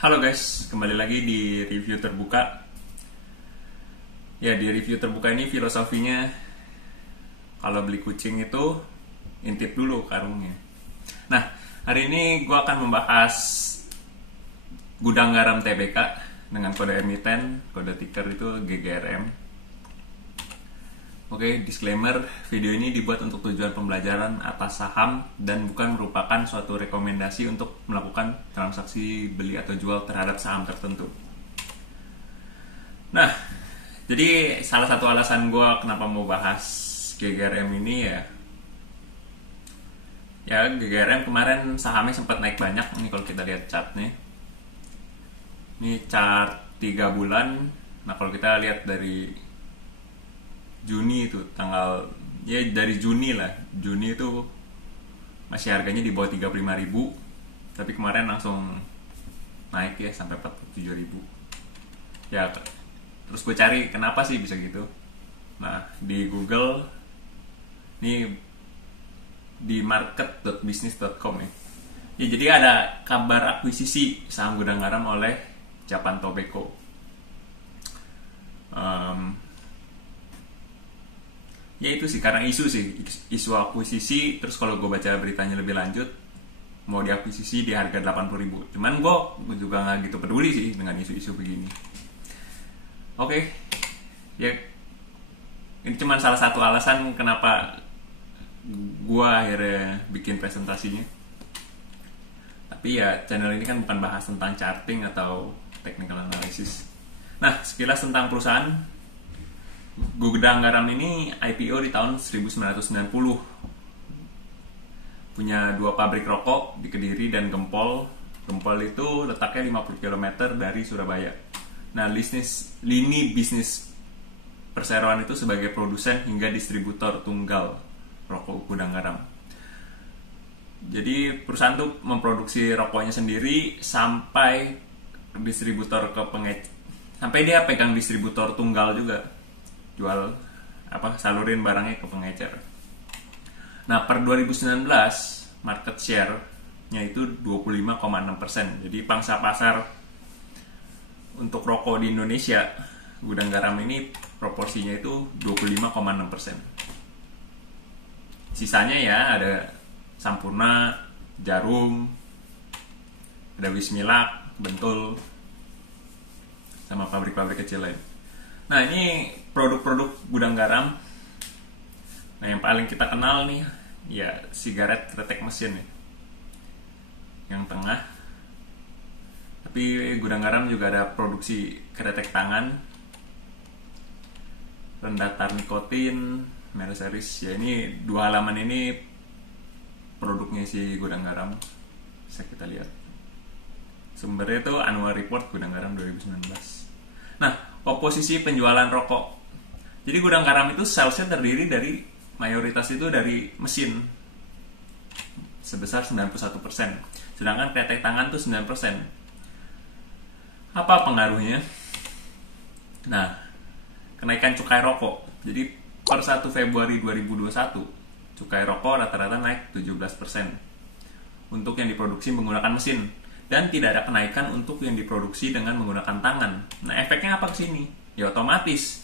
Halo guys, kembali lagi di review terbuka. Ya, di review terbuka ini filosofinya kalau beli kucing itu intip dulu karungnya. Nah, hari ini gue akan membahas gudang garam TBK dengan kode emiten, kode ticker itu GGRM. Oke, disclaimer, video ini dibuat untuk tujuan pembelajaran atas saham dan bukan merupakan suatu rekomendasi untuk melakukan transaksi beli atau jual terhadap saham tertentu. Nah, jadi salah satu alasan gue kenapa mau bahas GGRM ini ya GGRM kemarin sahamnya sempat naik banyak. Ini kalau kita lihat chartnya, ini chart 3 bulan. Nah, kalau kita lihat dari Juni itu dari Juni itu masih harganya di bawah 35.000, tapi kemarin langsung naik ya sampai 47.000 ya. Terus gue cari kenapa sih bisa gitu. Nah, di Google ini di market.business.com ya, jadi ada kabar akuisisi saham gudang garam oleh Japan Tobacco. Ya itu sih, karena isu akuisisi. Terus kalau gue baca beritanya lebih lanjut, mau diakuisisi di harga 80.000. Cuman gue juga nggak gitu peduli sih dengan isu-isu begini. Oke, ya ini cuma salah satu alasan kenapa gue akhirnya bikin presentasinya. Tapi ya channel ini kan bukan bahas tentang charting atau technical analysis. Nah, sekilas tentang perusahaan. Gudang garam ini IPO di tahun 1990. Punya 2 pabrik rokok di Kediri dan Gempol. Gempol itu letaknya 50 km dari Surabaya. Nah, lini bisnis perseroan itu sebagai produsen hingga distributor tunggal rokok gudang garam. Jadi perusahaan itu memproduksi rokoknya sendiri sampai distributor ke sampai dia pegang distributor tunggal juga. Salurin barangnya ke pengecer. Nah, per 2019 market share-nya itu 25,6%. Jadi pangsa pasar untuk rokok di Indonesia, gudang garam ini proporsinya itu 25,6%. Sisanya ya ada Sampurna, Jarum, ada Wismilak, Bentul, sama pabrik-pabrik kecil lain. Nah, ini produk-produk gudang garam. Nah, yang paling kita kenal nih ya sigaret kretek mesin ya, yang tengah. Tapi gudang garam juga ada produksi kretek tangan, rendah tar nikotin, merek series. Ya, ini 2 halaman ini produknya si gudang garam. Bisa kita lihat. Sumbernya itu Annual Report Gudang Garam 2019. Nah, komposisi penjualan rokok. Jadi gudang garam itu salesnya terdiri dari mayoritas itu dari mesin sebesar 91%. Sedangkan kretek tangan itu 9%. Apa pengaruhnya? Nah, kenaikan cukai rokok. Jadi per 1 Februari 2021, cukai rokok rata-rata naik 17% untuk yang diproduksi menggunakan mesin. Dan tidak ada kenaikan untuk yang diproduksi dengan menggunakan tangan. Nah, efeknya apa ke sini? Ya otomatis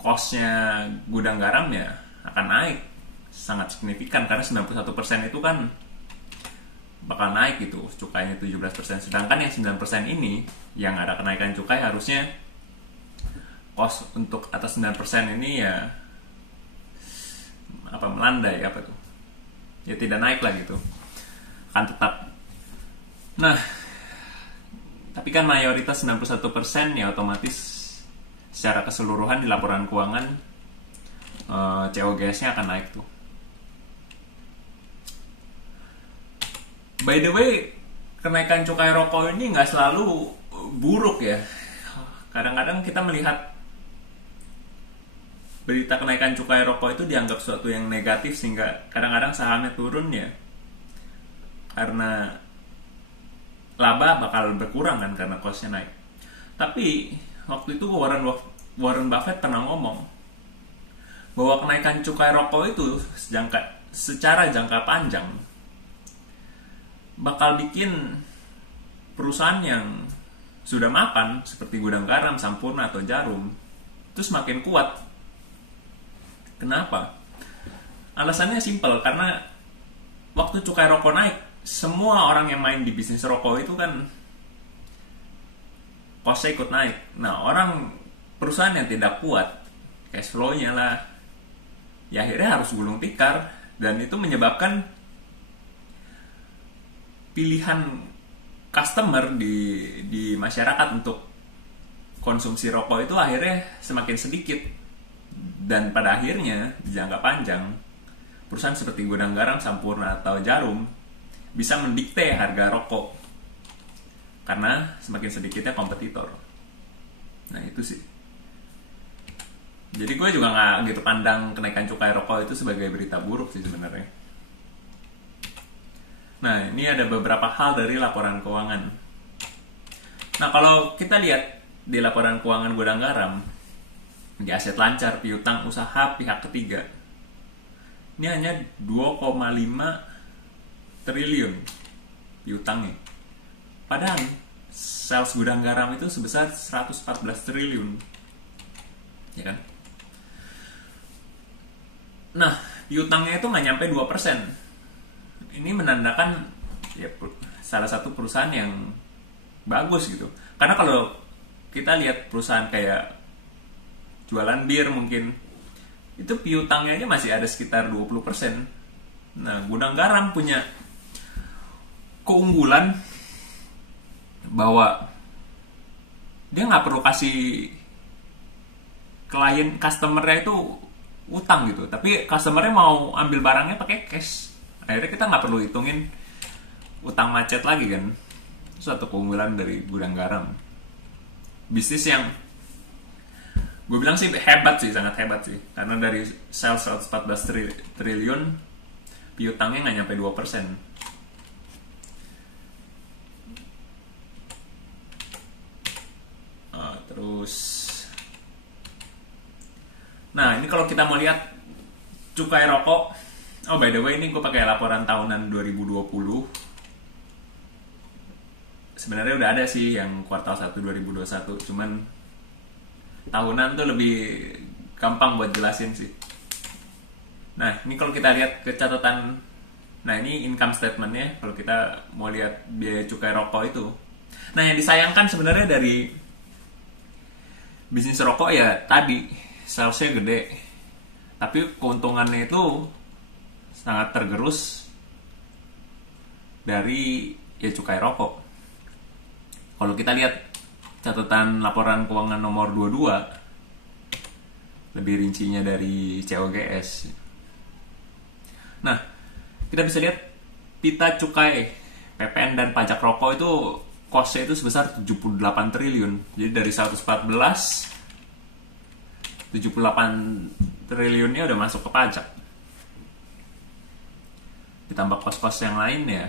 cost-nya gudang garam ya akan naik sangat signifikan, karena 91% itu kan bakal naik gitu, cukainya 17%. Sedangkan yang 9% ini yang ada kenaikan cukai, harusnya cost untuk atas 9% ini ya melandai ya tidak naik lah gitu, akan tetap. Nah, tapi kan mayoritas 91% ya otomatis secara keseluruhan di laporan keuangan COGS-nya akan naik tuh. By the way, kenaikan cukai rokok ini nggak selalu buruk ya. Kadang-kadang kita melihat berita kenaikan cukai rokok itu dianggap suatu yang negatif, sehingga kadang-kadang sahamnya turun ya, karena laba bakal berkurang kan karena cost-nya naik. Tapi waktu itu Warren Buffett pernah ngomong bahwa kenaikan cukai rokok itu secara jangka panjang bakal bikin perusahaan yang sudah mapan seperti Gudang Garam, Sampurna atau Jarum itu semakin kuat. Kenapa? Alasannya simpel, karena waktu cukai rokok naik, semua orang yang main di bisnis rokok itu kan kosnya ikut naik. Nah, perusahaan yang tidak kuat cash flow-nya lah, ya akhirnya harus gulung tikar, dan itu menyebabkan pilihan customer di masyarakat untuk konsumsi rokok itu akhirnya semakin sedikit. Dan pada akhirnya di jangka panjang, perusahaan seperti Gudang Garam, Sampurna atau Jarum bisa mendikte harga rokok karena semakin sedikitnya kompetitor. Nah itu sih. Jadi gue juga nggak gitu pandang kenaikan cukai rokok itu sebagai berita buruk sih sebenarnya. Nah ini ada beberapa hal dari laporan keuangan. Nah kalau kita lihat di laporan keuangan Gudang Garam, di aset lancar, piutang usaha pihak ketiga, ini hanya 2,5 triliun piutangnya. Padahal sales Gudang Garam itu sebesar 114 triliun. Ya kan? Nah, piutangnya itu nggak nyampe 2%. Ini menandakan ya salah satu perusahaan yang bagus gitu. Karena kalau kita lihat perusahaan kayak jualan bir mungkin, itu piutangnya aja masih ada sekitar 20%. Nah, Gudang Garam punya keunggulan bahwa dia nggak perlu kasih klien customernya itu utang gitu, tapi customernya mau ambil barangnya pakai cash. Akhirnya kita nggak perlu hitungin utang macet lagi kan. Suatu keunggulan dari Gudang Garam. Bisnis yang gue bilang sih hebat sih, sangat hebat sih, karena dari sales 114 triliun piutangnya nggak nyampe 2%. Terus nah ini kalau kita mau lihat cukai rokok, oh by the way ini gue pakai laporan tahunan 2020. Sebenarnya udah ada sih yang kuartal 1 2021, cuman tahunan tuh lebih gampang buat jelasin sih. Nah ini kalau kita lihat ke catatan, nah ini income statementnya kalau kita mau lihat biaya cukai rokok itu. Nah yang disayangkan sebenarnya dari bisnis rokok ya tadi salesnya gede, tapi keuntungannya itu sangat tergerus dari ya cukai rokok. Kalau kita lihat catatan laporan keuangan nomor 22, lebih rincinya dari COGS. Nah, kita bisa lihat pita cukai PPN dan pajak rokok itu cost-nya itu sebesar 78 triliun. Jadi dari 114, 78 triliunnya udah masuk ke pajak. Ditambah kos-kos yang lain ya,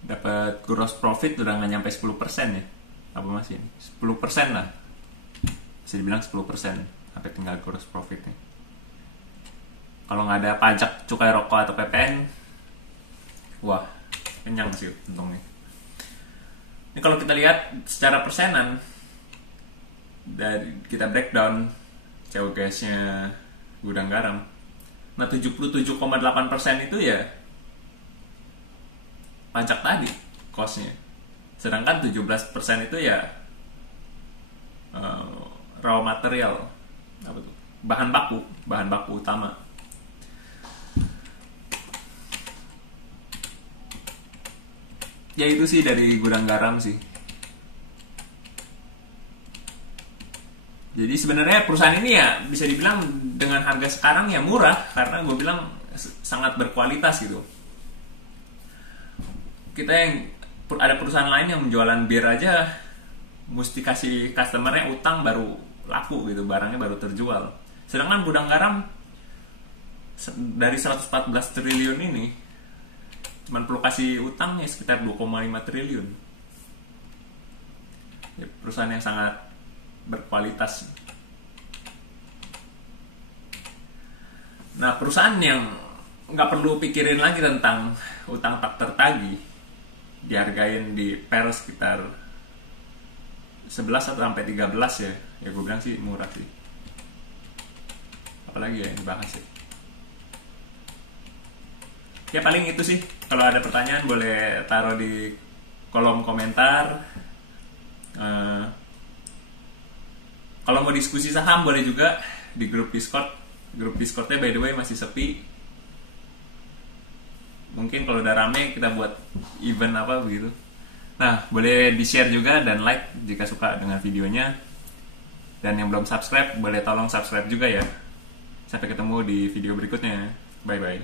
dapat gross profit udah nggak nyampe 10% ya. Apa masih? 10% lah. Bisa dibilang 10% sampai tinggal gross profitnya. Kalau nggak ada pajak cukai rokok atau PPN, wah, kenyang sih untungnya. Ini kalau kita lihat secara persenan, dari kita breakdown COGS-nya Gudang Garam, nah 77,8% itu ya pajak tadi cost-nya, sedangkan 17% itu ya raw material, apa tuh, bahan baku utama. Ya itu sih dari Gudang Garam sih. Jadi sebenarnya perusahaan ini ya bisa dibilang dengan harga sekarang ya murah, karena gue bilang sangat berkualitas gitu. Kita yang ada perusahaan lain yang menjualan bir aja mesti kasih customernya utang baru laku gitu, barangnya baru terjual. Sedangkan Gudang Garam dari 114 triliun ini cuman perlu kasih utangnya sekitar 2,5 triliun. Ya, perusahaan yang sangat berkualitas. Nah, perusahaan yang nggak perlu pikirin lagi tentang utang tak tertagih, dihargain di per sekitar 11 atau sampai 13 ya. Ya gue bilang sih murah sih. Apalagi ya yang dibahas ya. Ya paling itu sih. Kalau ada pertanyaan boleh taruh di kolom komentar. Kalau mau diskusi saham boleh juga di grup Discord. Grup Discordnya by the way masih sepi. Mungkin kalau udah rame kita buat event apa begitu. Nah, boleh di-share juga dan like jika suka dengan videonya. Dan yang belum subscribe, boleh tolong subscribe juga ya. Sampai ketemu di video berikutnya. Bye-bye.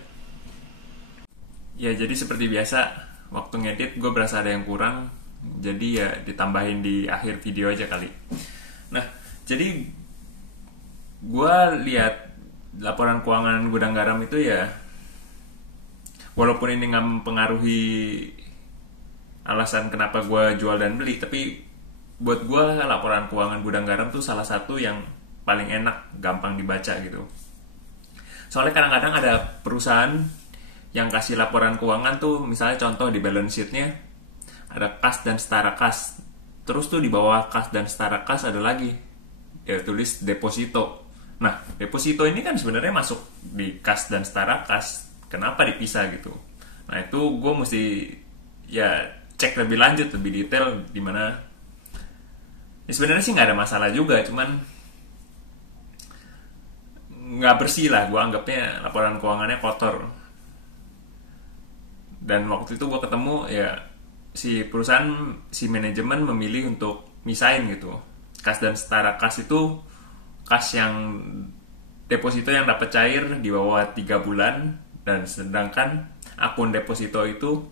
Ya, jadi seperti biasa, waktu ngedit gue berasa ada yang kurang. Jadi ya ditambahin di akhir video aja kali. Nah, jadi gue lihat laporan keuangan Gudang Garam itu ya, walaupun ini nggak mempengaruhi alasan kenapa gue jual dan beli, tapi buat gue laporan keuangan Gudang Garam tuh salah satu yang paling enak, gampang dibaca gitu. Soalnya kadang-kadang ada perusahaan yang kasih laporan keuangan tuh, misalnya contoh di balance sheet-nya ada kas dan setara kas, terus tuh di bawah kas dan setara kas ada lagi ya tulis deposito. Nah, deposito ini kan sebenarnya masuk di kas dan setara kas, kenapa dipisah gitu? Nah, itu gue mesti ya cek lebih lanjut, lebih detail, dimana ya sebenarnya sih nggak ada masalah juga, cuman nggak bersih lah, gue anggapnya laporan keuangannya kotor. Dan waktu itu gue ketemu ya si perusahaan, si manajemen memilih untuk misahin gitu. Kas dan setara kas itu kas yang deposito yang dapat cair di bawah 3 bulan, dan sedangkan akun deposito itu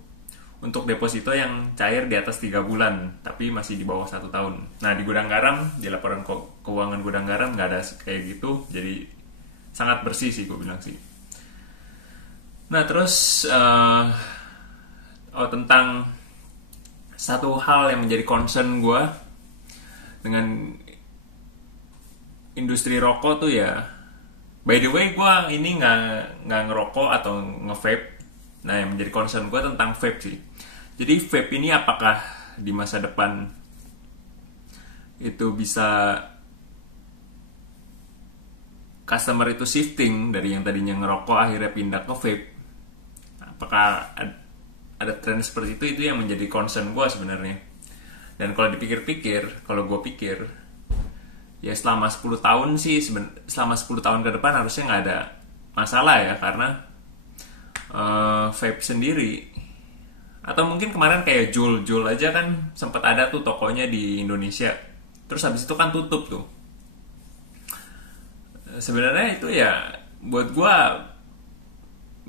untuk deposito yang cair di atas 3 bulan tapi masih di bawah 1 tahun. Nah, di Gudang Garam, di laporan keuangan Gudang Garam nggak ada kayak gitu, jadi sangat bersih sih gue bilang sih. Nah, terus tentang satu hal yang menjadi concern gue dengan industri rokok tuh ya, by the way gue ini nggak ngerokok atau nge-vape. Nah, yang menjadi concern gue tentang vape sih. Jadi vape ini apakah di masa depan itu bisa customer itu shifting dari yang tadinya ngerokok akhirnya pindah ke vape? Apakah ada tren seperti itu yang menjadi concern gue sebenarnya. Dan kalau dipikir-pikir, kalau gue pikir ya selama 10 tahun sih, selama 10 tahun ke depan harusnya nggak ada masalah ya, karena vape sendiri, atau mungkin kemarin kayak Juul aja kan sempat ada tuh tokonya di Indonesia, terus habis itu kan tutup tuh. Sebenarnya itu ya buat gue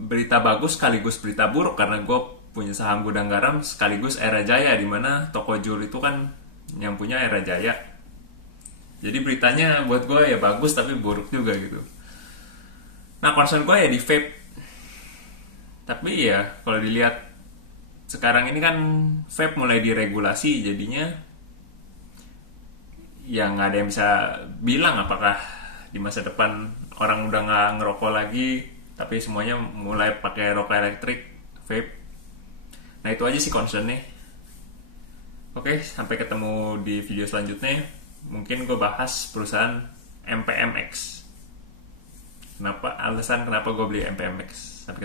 berita bagus sekaligus berita buruk, karena gue punya saham Gudang Garam sekaligus Era Jaya, dimana toko Juul itu kan yang punya Era Jaya. Jadi beritanya buat gue ya bagus tapi buruk juga gitu. Nah, concern gue ya di vape. Tapi ya kalau dilihat sekarang ini kan vape mulai diregulasi, jadinya ya nggak ada yang bisa bilang apakah di masa depan orang udah nggak ngerokok lagi tapi semuanya mulai pakai rokok elektrik, vape. Nah, itu aja sih concernnya. Oke, sampai ketemu di video selanjutnya. Mungkin gue bahas perusahaan MPMX. Alasan kenapa gue beli MPMX. Sampai ketemu.